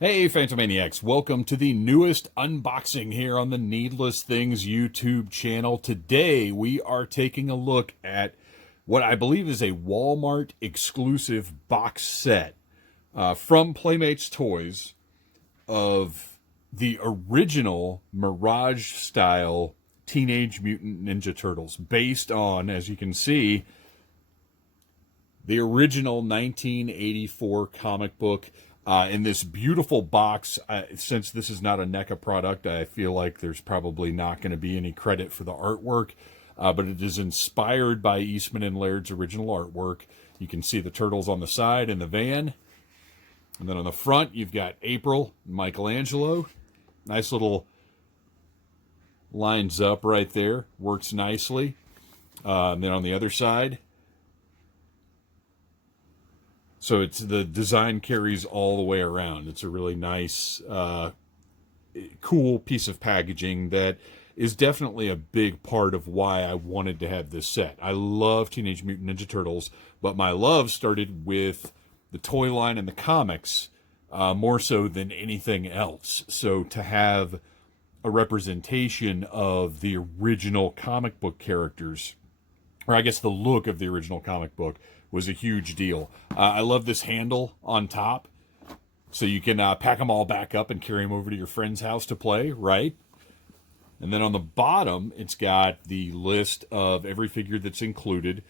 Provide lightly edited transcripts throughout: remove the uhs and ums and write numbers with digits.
Hey, Phantomaniacs, welcome to the newest unboxing here on the Needless Things YouTube channel. Today, we are taking a look at what I believe is a Walmart exclusive box set from Playmates Toys of the original Mirage style Teenage Mutant Ninja Turtles, based on, as you can see, the original 1984 comic book. In this beautiful box, since this is not a NECA product, I feel like there's probably not going to be any credit for the artwork, but it is inspired by Eastman and Laird's original artwork. You can see the turtles on the side in the van, and then on the front you've got April and Michelangelo. Nice little lines up right there, works nicely. And then on the other side, so it's the design carries all the way around. It's a really nice, cool piece of packaging that is definitely a big part of why I wanted to have this set. I love Teenage Mutant Ninja Turtles, but my love started with the toy line and the comics more so than anything else. So to have a representation of the original comic book characters, or I guess the look of the original comic book, was a huge deal. I love this handle on top, so you can pack them all back up and carry them over to your friend's house to play, right? And then on the bottom, it's got the list of every figure that's included.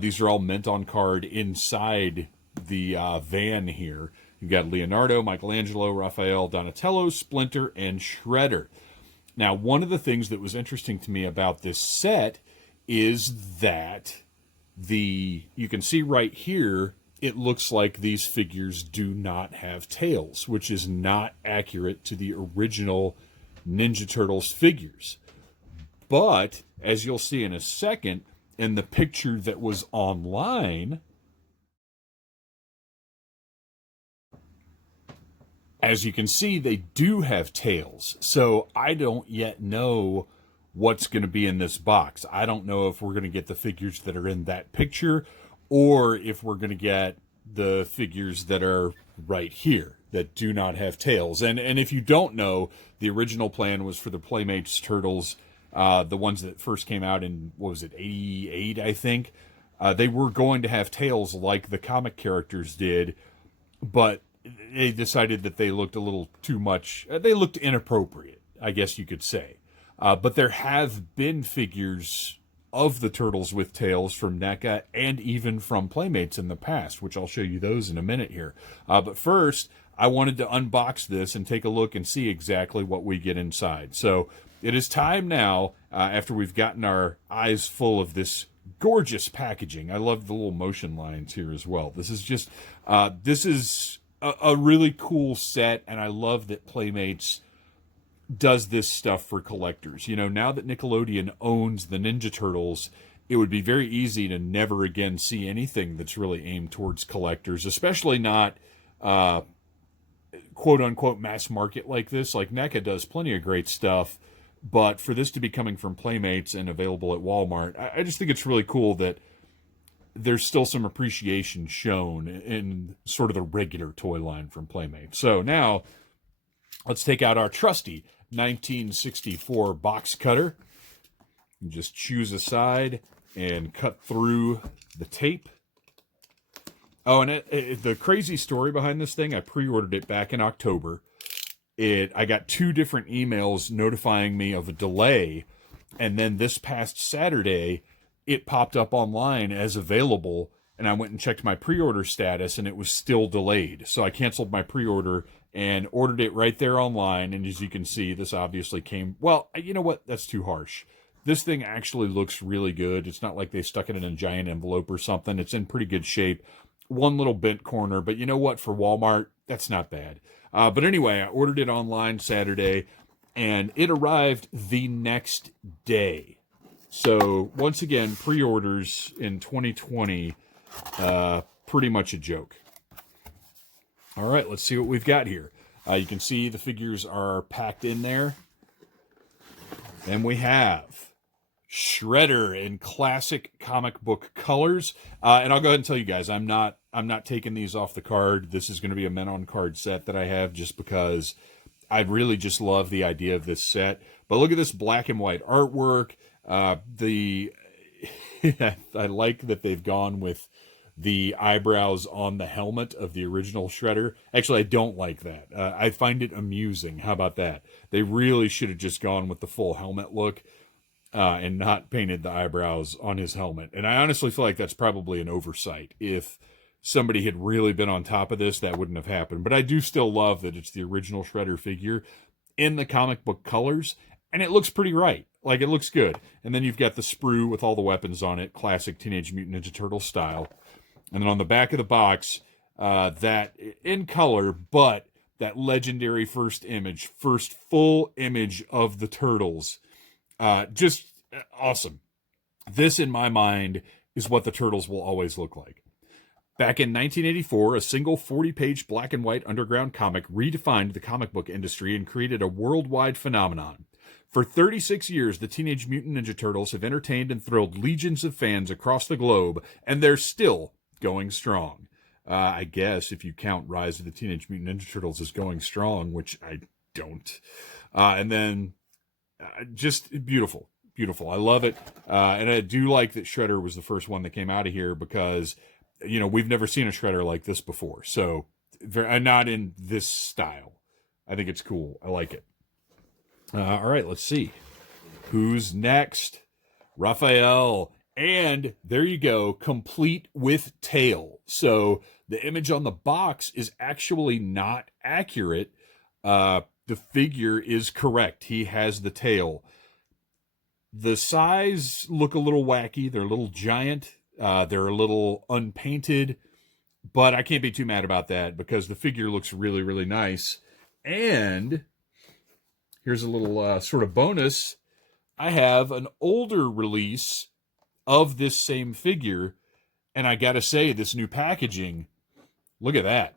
These are all meant on card inside the van here. You've got Leonardo, Michelangelo, Raphael, Donatello, Splinter, and Shredder. Now, one of the things that was interesting to me about this set is that you can see right here, it looks like these figures do not have tails, which is not accurate to the original Ninja Turtles figures. But, as you'll see in a second, in the picture that was online, as you can see, they do have tails. So I don't yet know what's going to be in this box. I don't know if we're going to get the figures that are in that picture, or if we're going to get the figures that are right here that do not have tails. And if you don't know, the original plan was for the Playmates Turtles, the ones that first came out in, what was it, 88, I think. They were going to have tails like the comic characters did, but they decided that they looked a little too much, they looked inappropriate, I guess you could say. But there have been figures of the Turtles with tails from NECA and even from Playmates in the past, which I'll show you those in a minute here. But first, I wanted to unbox this and take a look and see exactly what we get inside. So it is time now, after we've gotten our eyes full of this gorgeous packaging. I love the little motion lines here as well. This is just, this is a really cool set, and I love that Playmates does this stuff for collectors. You know, now that Nickelodeon owns the Ninja Turtles, it would be very easy to never again see anything that's really aimed towards collectors, especially not quote-unquote mass market like this. Like NECA does plenty of great stuff, but for this to be coming from Playmates and available at Walmart, I just think it's really cool that there's still some appreciation shown in sort of the regular toy line from Playmates. So now, let's take out our trusty 1964 box cutter. You just choose a side and cut through the tape. Oh, and the crazy story behind this thing, I pre-ordered it back in October. I got 2 different emails notifying me of a delay, and then this past Saturday, it popped up online as available, and I went and checked my pre-order status, and it was still delayed. So I canceled my pre-order and ordered it right there online. And as you can see, this obviously came, well, you know what? That's too harsh. This thing actually looks really good. It's not like they stuck it in a giant envelope or something. It's in pretty good shape. One little bent corner, but you know what? For Walmart, that's not bad. But anyway, I ordered it online Saturday, and it arrived the next day. So once again, pre-orders in 2020, pretty much a joke. All right, let's see what we've got here. You can see the figures are packed in there. And we have Shredder in classic comic book colors. And I'll go ahead and tell you guys, I'm not I'm not taking these off the card. This is going to be a men on card set that I have just because I really just love the idea of this set. But look at this black and white artwork. I like that they've gone with the eyebrows on the helmet of the original Shredder. Actually, I don't like that. I find it amusing. How about that? They really should have just gone with the full helmet look and not painted the eyebrows on his helmet. And I honestly feel like that's probably an oversight. If somebody had really been on top of this, that wouldn't have happened. But I do still love that it's the original Shredder figure in the comic book colors, and it looks pretty right. Like, it looks good. And then you've got the sprue with all the weapons on it, classic Teenage Mutant Ninja Turtle style. And then on the back of the box, that in color, but that legendary first full image of the Turtles. Just awesome. This, in my mind, is what the Turtles will always look like. Back in 1984, a single 40-page black and white underground comic redefined the comic book industry and created a worldwide phenomenon. For 36 years, the Teenage Mutant Ninja Turtles have entertained and thrilled legions of fans across the globe, and they're still going strong. I guess if you count Rise of the Teenage Mutant Ninja Turtles as going strong, which I don't. And then just beautiful. Beautiful. I love it. And I do like that Shredder was the first one that came out of here because, you know, we've never seen a Shredder like this before. So, not in this style. I think it's cool. I like it. All right, let's see. Who's next? Raphael. And there you go, complete with tail. So the image on the box is actually not accurate. The figure is correct. He has the tail. The size look a little wacky. They're a little giant. They're a little unpainted. But I can't be too mad about that because the figure looks really, really nice. And here's a little sort of bonus. I have an older release of this same figure, and I gotta say, this new packaging, look at that.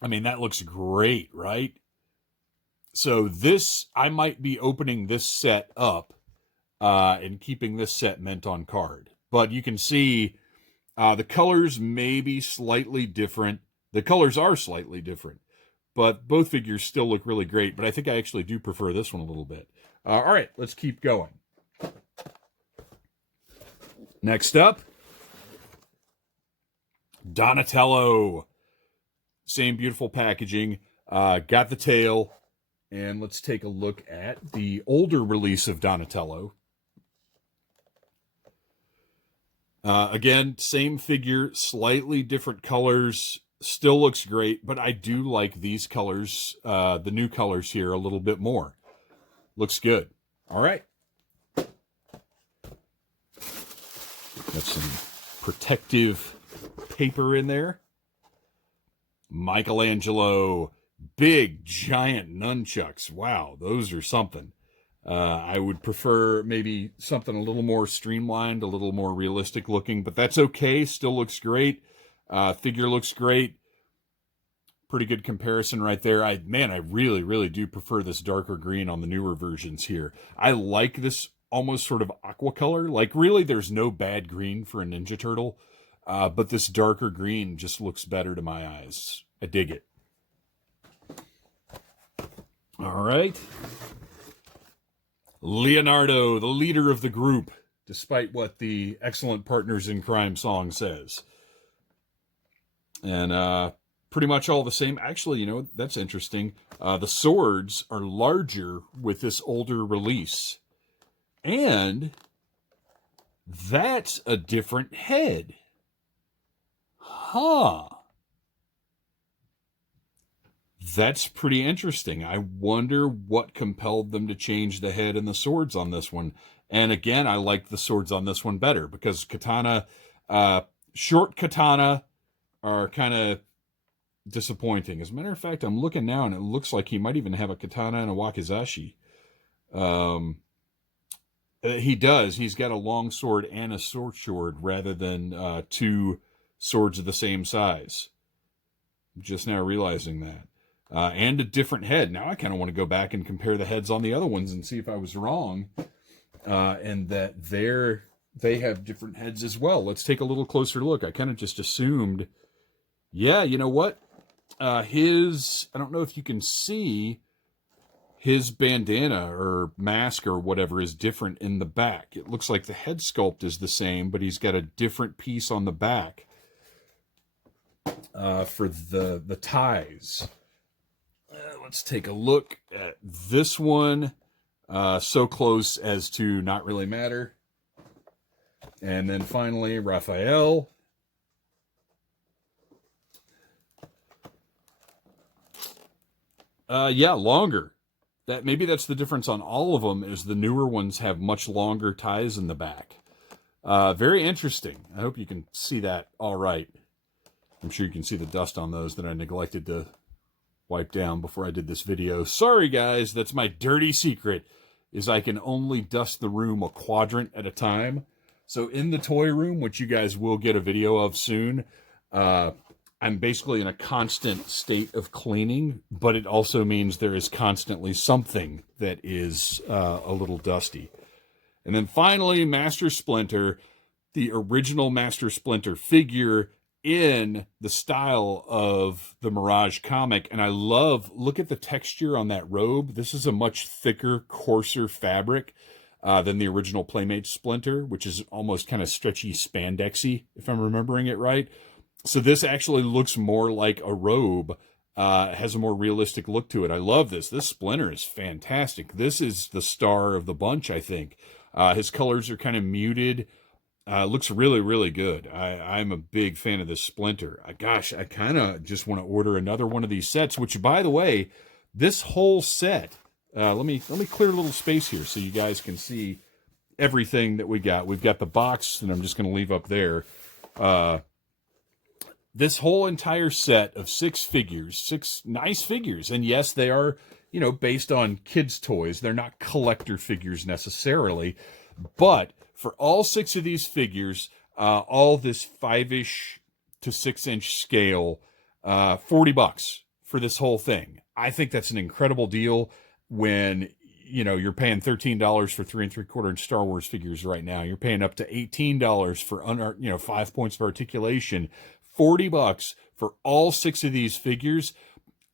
I mean, that looks great, right? So this, I might be opening this set up and keeping this set meant on card. But you can see the colors may be slightly different. The colors are slightly different, but both figures still look really great. But I think I actually do prefer this one a little bit. All right, let's keep going. Next up, Donatello. Same beautiful packaging. Got the tail. And let's take a look at the older release of Donatello. Again, same figure, slightly different colors. Still looks great, but I do like these colors, the new colors here, a little bit more. Looks good. All right. Got some protective paper in there. Michelangelo, big giant nunchucks. Wow, those are something. I would prefer maybe something a little more streamlined, a little more realistic looking, but that's okay. Still looks great. Figure looks great. Pretty good comparison right there. I really, really do prefer this darker green on the newer versions here. I like this almost sort of aqua color. Like, really, there's no bad green for a Ninja Turtle, but this darker green just looks better to my eyes. I dig it. All right. Leonardo, the leader of the group, despite what the Excellent Partners in Crime song says. And pretty much all the same. Actually, you know, that's interesting. The swords are larger with this older release. And that's a different head. Huh. That's pretty interesting. I wonder what compelled them to change the head and the swords on this one. And again, I like the swords on this one better because katana, short katana are kind of disappointing. As a matter of fact, I'm looking now and it looks like he might even have a katana and a wakizashi. He does. He's got a long sword and a short sword rather than two swords of the same size. I'm just now realizing that. And a different head. Now I kind of want to go back and compare the heads on the other ones and see if I was wrong. And that their they have different heads as well. Let's take a little closer look. I kind of just assumed, yeah, you know what? I don't know if you can see, his bandana or mask or whatever is different in the back. It looks like the head sculpt is the same, but he's got a different piece on the back for the ties. Let's take a look at this one. So close as to not really matter. And then finally, Raphael. Yeah, longer. Maybe that's the difference on all of them, is the newer ones have much longer ties in the back. Very interesting. I hope you can see that all right. I'm sure you can see the dust on those that I neglected to wipe down before I did this video. Sorry, guys. That's my dirty secret, is I can only dust the room a quadrant at a time. So in the toy room, which you guys will get a video of soon, I'm basically in a constant state of cleaning, but it also means there is constantly something that is a little dusty. And then finally, Master Splinter, the original Master Splinter figure in the style of the Mirage comic. And I look at the texture on that robe. This is a much thicker, coarser fabric than the original Playmates Splinter, which is almost kind of stretchy spandexy, if I'm remembering it right. So this actually looks more like a robe, has a more realistic look to it. I love this. This Splinter is fantastic. This is the star of the bunch, I think. His colors are kind of muted. Looks really, really good. I'm a big fan of this Splinter. Gosh, I kind of just want to order another one of these sets, which, by the way, this whole set, let me clear a little space here so you guys can see everything that we got. We've got the box, and I'm just going to leave up there. This whole entire set of 6 figures, 6 nice figures. And yes, they are, based on kids' toys. They're not collector figures necessarily. But for all 6 of these figures, all this 5-ish to 6-inch scale, $40 for this whole thing. I think that's an incredible deal when, you're paying $13 for 3 3/4-inch Star Wars figures right now. You're paying up to $18 for 5 points of articulation. $40 for all 6 of these figures,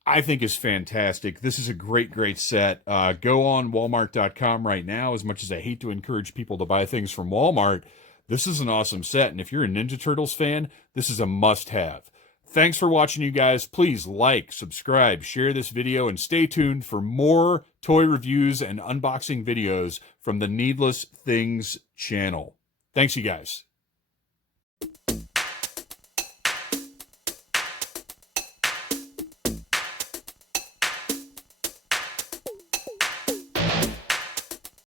I think is fantastic. This is a great, great set. Go on Walmart.com right now. As much as I hate to encourage people to buy things from Walmart, this is an awesome set. And if you're a Ninja Turtles fan, this is a must-have. Thanks for watching, you guys. Please like, subscribe, share this video, and stay tuned for more toy reviews and unboxing videos from the Needless Things channel. Thanks, you guys.